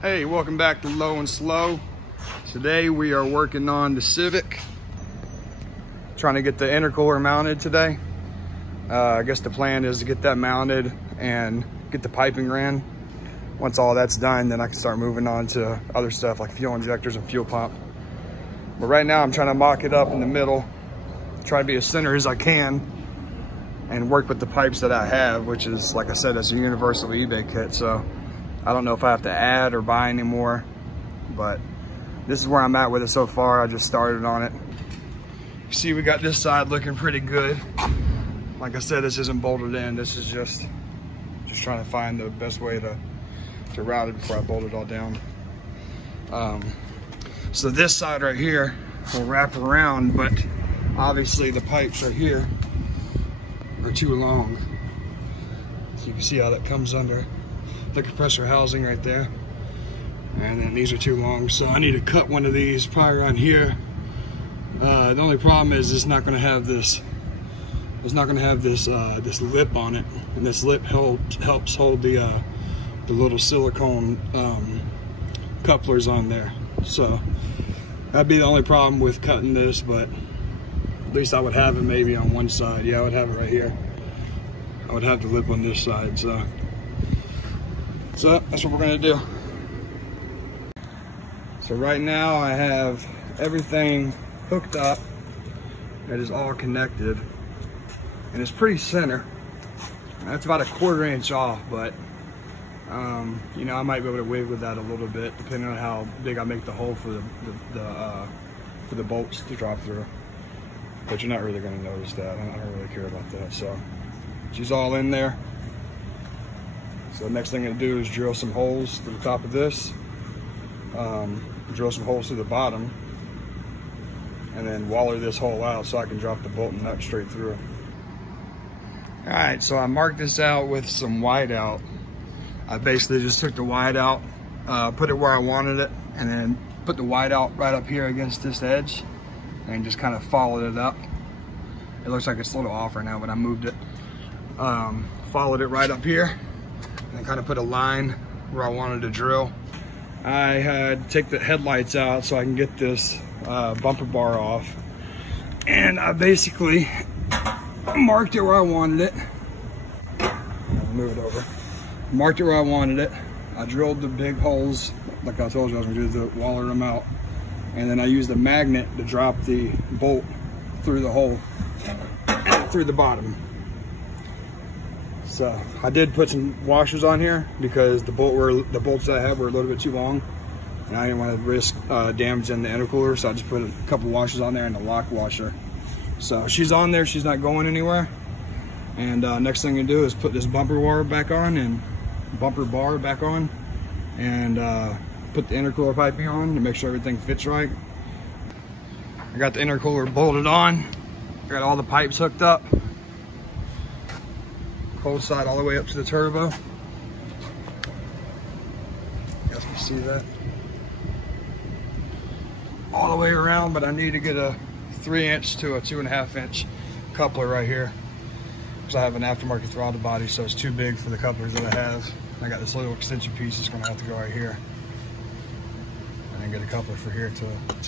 Hey, welcome back to Low and Slow. Today we are working on the Civic. Trying to get the intercooler mounted today. I guess the plan is to get that mounted and get the piping ran. Once all that's done, then I can start moving on to other stuff like fuel injectors and fuel pump. But right now I'm trying to mock it up in the middle, try to be as center as I can and work with the pipes that I have, which is, like I said, it's a universal eBay kit. So I don't know if I have to add or buy any more, but this is where I'm at with it so far. I just started on it. You see, we got this side looking pretty good. Like I said, this isn't bolted in. This is just trying to find the best way to route it before I bolt it all down. So this side right here will wrap around, but obviously the pipes right here are too long. So you can see how that comes under the compressor housing right there. And then these are too long, so I need to cut one of these probably around here. The only problem is it's not going to have this. It's not going to have this this lip on it, and this lip helps hold the little silicone couplers on there. So that'd be the only problem with cutting this, but at least I would have it maybe on one side. Yeah, I would have it right here. I would have the lip on this side. So that's what we're gonna do. So right now I have everything hooked up. It is all connected, and it's pretty center. That's about a 1/4 inch off, but you know, I might be able to wiggle that a little bit depending on how big I make the hole for the bolts to drop through. But you're not really going to notice that. I don't really care about that. So she's all in there. So the next thing I'm going to do is drill some holes to the top of this, drill some holes to the bottom, and then waller this hole out so I can drop the bolt and nut straight through. All right, so I marked this out with some whiteout. I basically just took the whiteout, put it where I wanted it, and then put the whiteout right up here against this edge and just kind of followed it up. It looks like it's a little off right now, but I moved it. Followed it right up here and kind of put a line where I wanted to drill. I had to take the headlights out so I can get this bumper bar off. And I basically marked it where I wanted it. I'll move it over. Marked it where I wanted it. I drilled the big holes like I told you I was going to do, the waller them out. And then I used a magnet to drop the bolt through the hole, through the bottom. So I did put some washers on here because the bolts that I have were a little bit too long, and I didn't want to risk damaging the intercooler, so I just put a couple washers on there and a lock washer. So she's on there, she's not going anywhere. And next thing you do is put this bumper bar back on and put the intercooler piping on to make sure everything fits right. I got the intercooler bolted on. I got all the pipes hooked up. Cold side all the way up to the turbo. You guys can see that. All the way around, but I need to get a 3-inch to a 2.5 inch coupler right here, because I have an aftermarket throttle body, so it's too big for the couplers that I have. I got this little extension piece that's going to have to go right here, and then get a coupler for here to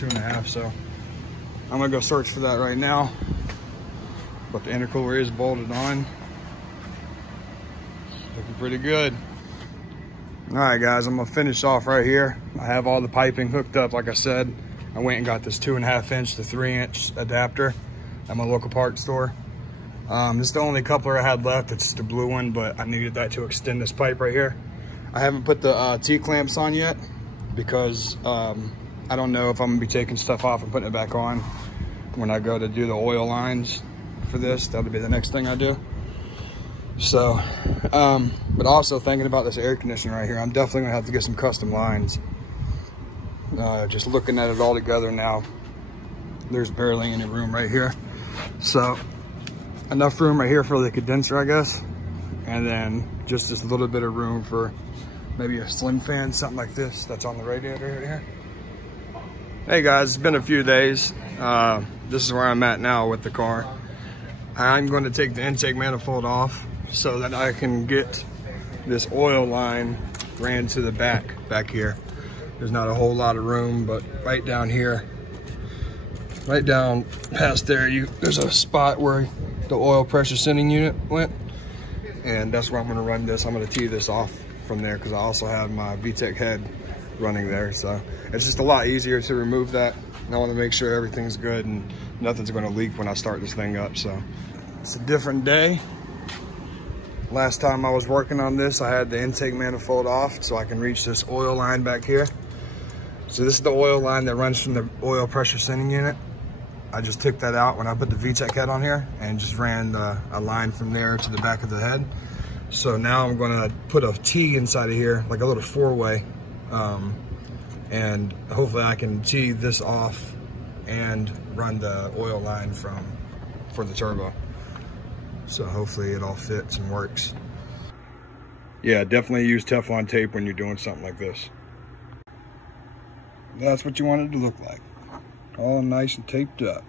2.5. So I'm going to go search for that right now. But the intercooler is bolted on. Looking pretty good. All right, guys, I'm going to finish off right here. I have all the piping hooked up, like I said. I went and got this 2.5 inch to 3-inch adapter at my local parts store. This is the only coupler I had left. It's the blue one, but I needed that to extend this pipe right here. I haven't put the T-clamps on yet because I don't know if I'm gonna be taking stuff off and putting it back on when I go to do the oil lines for this. That'll be the next thing I do. So, but also thinking about this air conditioner right here, I'm definitely gonna have to get some custom lines. Just looking at it all together now, there's barely any room right here. So enough room right here for the condenser, I guess, and then just this little bit of room for maybe a slim fan, something like this that's on the radiator right here. Hey guys, it's been a few days. This is where I'm at now with the car. I'm going to take the intake manifold off so that I can get this oil line ran to the back here. There's not a whole lot of room, but right down here, right down past there, there's a spot where the oil pressure sending unit went, and that's where I'm gonna run this. I'm gonna tee this off from there because I also have my vtec head running there, so it's just a lot easier to remove that. And I want to make sure everything's good and nothing's going to leak when I start this thing up. So it's a different day. Last time I was working on this, I had the intake manifold off so I can reach this oil line back here. So this is the oil line that runs from the oil pressure sending unit. I just took that out when I put the vtec head on here and just ran a line from there to the back of the head. So now I'm going to put a T inside of here, like a little four-way, and hopefully I can tee this off and run the oil line for the turbo. So hopefully it all fits and works. Yeah, definitely use Teflon tape when you're doing something like this. That's what you want it to look like. All nice and taped up.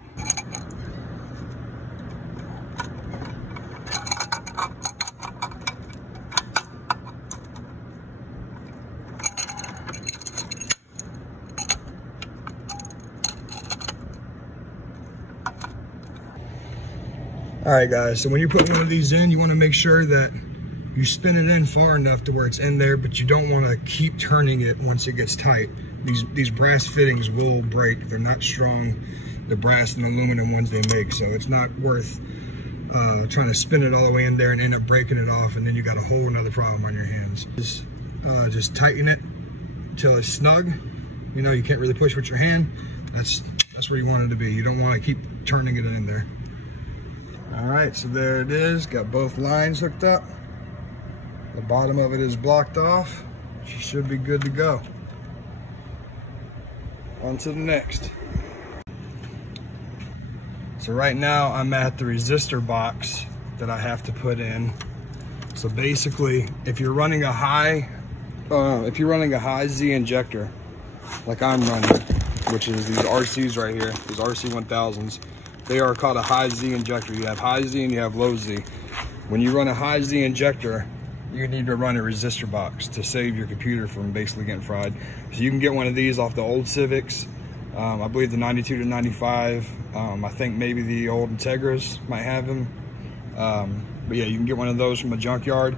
All right, guys, so when you put one of these in, you want to make sure that you spin it in far enough to where it's in there, but you don't want to keep turning it once it gets tight. These brass fittings will break. They're not strong, the brass and aluminum ones they make, so it's not worth trying to spin it all the way in there and end up breaking it off, and then you got a whole another problem on your hands. Just tighten it until it's snug. You know, you can't really push with your hand. That's where you want it to be. You don't want to keep turning it in there. All right, so there it is. Got both lines hooked up. The bottom of it is blocked off. She should be good to go. On to the next. So right now I'm at the resistor box that I have to put in. So basically, if you're running a high Z injector, like I'm running, which is these RCs right here, these RC 1000s, they are called a high Z injector. You have high Z and you have low Z. When you run a high Z injector, you need to run a resistor box to save your computer from basically getting fried. So you can get one of these off the old Civics. I believe the 92 to 95. I think maybe the old Integras might have them. But yeah, you can get one of those from a junkyard.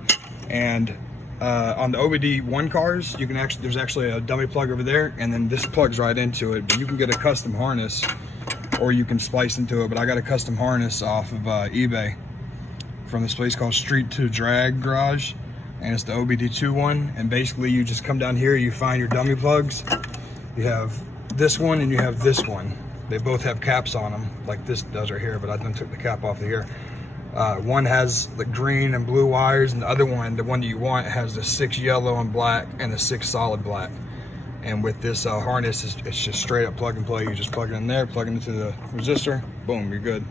And on the OBD1 cars, you can there's actually a dummy plug over there, and then this plugs right into it. But you can get a custom harness, or you can splice into it. But I got a custom harness off of eBay from this place called Street to Drag Garage, and it's the OBD2 one. And basically you just come down here, you find your dummy plugs. You have this one and you have this one. They both have caps on them, like this does right here, but I done took the cap off of here. One has the green and blue wires, and the other one, the one that you want, has the 6 yellow and black and the 6 solid black. And with this harness, it's just straight up plug and play. You just plug it in there, plug it into the resistor, boom, you're good.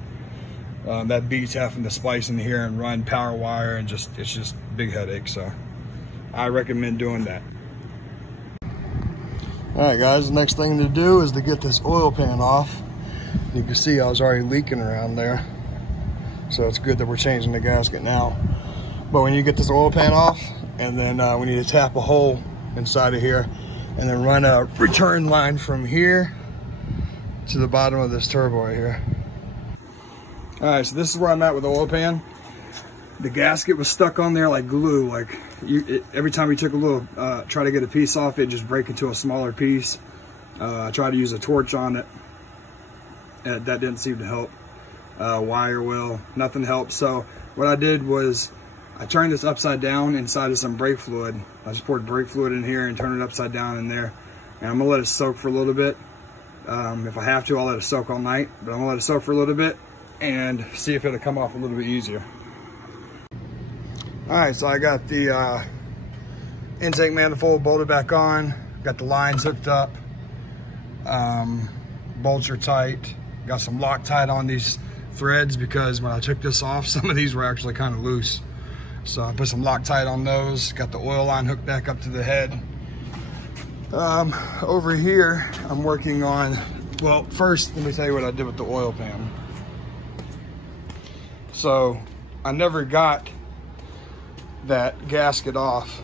That beats having to splice in here and run power wire, and it's just big headache. So I recommend doing that. All right, guys, the next thing to do is to get this oil pan off. You can see I was already leaking around there, so it's good that we're changing the gasket now. But when you get this oil pan off, and then we need to tap a hole inside of here, and then run a return line from here to the bottom of this turbo right here. All right, so this is where I'm at with the oil pan. The gasket was stuck on there like glue. Like every time you took a little, try to get a piece off, it just break into a smaller piece. I tried to use a torch on it. That didn't seem to help. Wire wheel, nothing helped. So what I did was I turned this upside down inside of some brake fluid. I just poured brake fluid in here and turned it upside down in there. And I'm gonna let it soak for a little bit. If I have to, I'll let it soak all night, but I'm gonna let it soak for a little bit and see if it'll come off a little bit easier. All right, so I got the intake manifold bolted back on, got the lines hooked up, bolts are tight, got some Loctite on these threads because when I took this off, some of these were actually kind of loose. So I put some Loctite on those, got the oil line hooked back up to the head. Over here, I'm working on, well, first, let me tell you what I did with the oil pan. So I never got that gasket off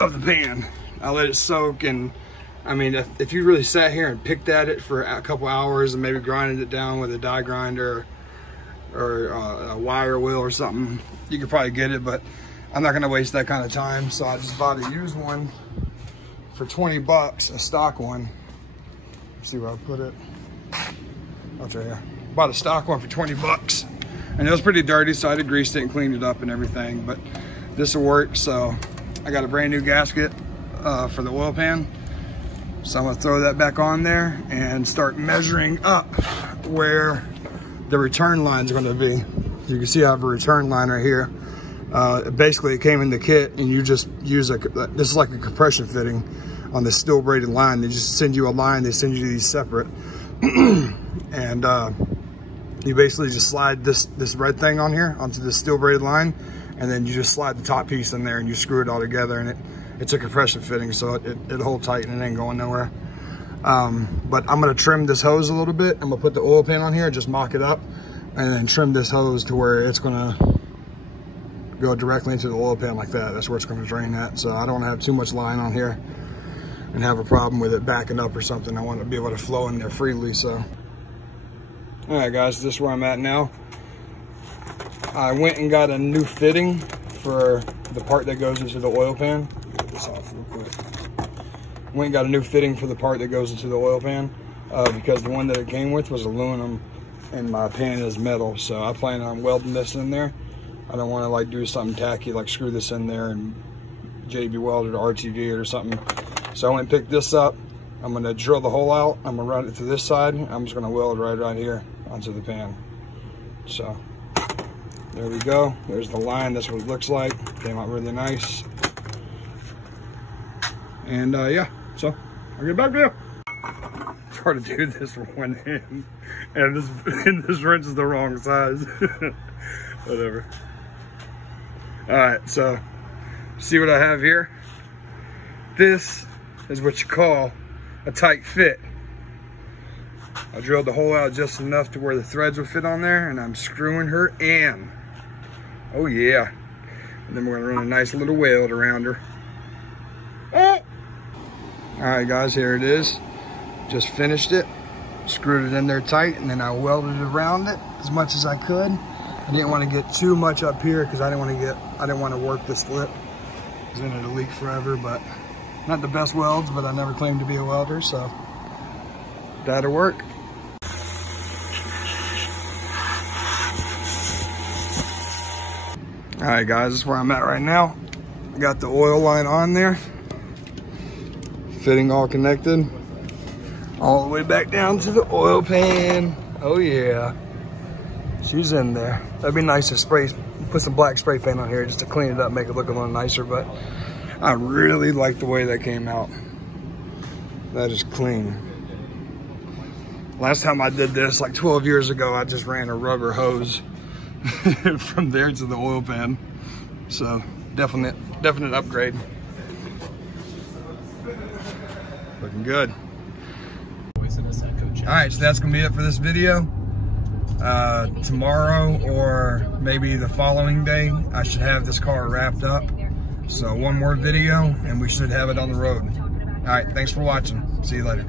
of the pan. I let it soak, and I mean, if you really sat here and picked at it for a couple hours and maybe grinded it down with a die grinder or a wire wheel or something, you could probably get it, but I'm not gonna waste that kind of time. So I just bought a used one for 20 bucks, a stock one. Let's see where I put it. Oh, it's right here. Bought a stock one for 20 bucks. And it was pretty dirty, so I had greased it and cleaned it up and everything, but this will work. So I got a brand new gasket for the oil pan. So I'm gonna throw that back on there and start measuring up where the return lines are gonna be. You can see I have a return line right here. Basically it came in the kit, and you just use this is like a compression fitting on the steel braided line. They just send you a line, they send you these separate. And you basically just slide this red thing on here onto the steel braided line, and then you just slide the top piece in there and you screw it all together, and it's a compression fitting, so it'll hold tight and it ain't going nowhere. But I'm gonna trim this hose a little bit. I'm gonna put the oil pan on here, just mock it up, and then trim this hose to where it's gonna go directly into the oil pan like that. That's where it's gonna drain at. So I don't wanna have too much line on here and have a problem with it backing up or something. I want to be able to flow in there freely. So, all right guys, this is where I'm at now. I went and got a new fitting for the part that goes into the oil pan. Get this off real quick. Went and got a new fitting for the part that goes into the oil pan because the one that it came with was aluminum and my pan is metal. So I plan on welding this in there. I don't want to like do something tacky, like screw this in there and JB weld it or RTV it or something. So I went and picked this up. I'm gonna drill the hole out. I'm gonna run it to this side. I'm just gonna weld right here onto the pan. So there we go. There's the line. That's what it looks like. Came out really nice. And yeah, so I'll get back to you. It's hard to do this with one hand, and this wrench is the wrong size. Whatever. All right, so see what I have here. This is what you call a tight fit. I drilled the hole out just enough to where the threads will fit on there, and I'm screwing her in. Oh yeah. And then we're gonna run a nice little weld around her. All right guys, here it is. Just finished it, screwed it in there tight, and then I welded around it as much as I could. I didn't want to get too much up here because I didn't want to work this lip. It's gonna leak forever, but not the best welds, but I never claimed to be a welder, so that'll work. All right guys, this is where I'm at right now. I got the oil line on there, fitting all connected, all the way back down to the oil pan. Oh yeah, she's in there. That'd be nice to put some black spray paint on here just to clean it up, make it look a little nicer, but I really like the way that came out. That is clean. Last time I did this, like 12 years ago, I just ran a rubber hose from there to the oil pan. So definite upgrade. Looking good. All right, so that's gonna be it for this video. Tomorrow or maybe the following day, I should have this car wrapped up. So one more video and we should have it on the road. All right, thanks for watching. See you later.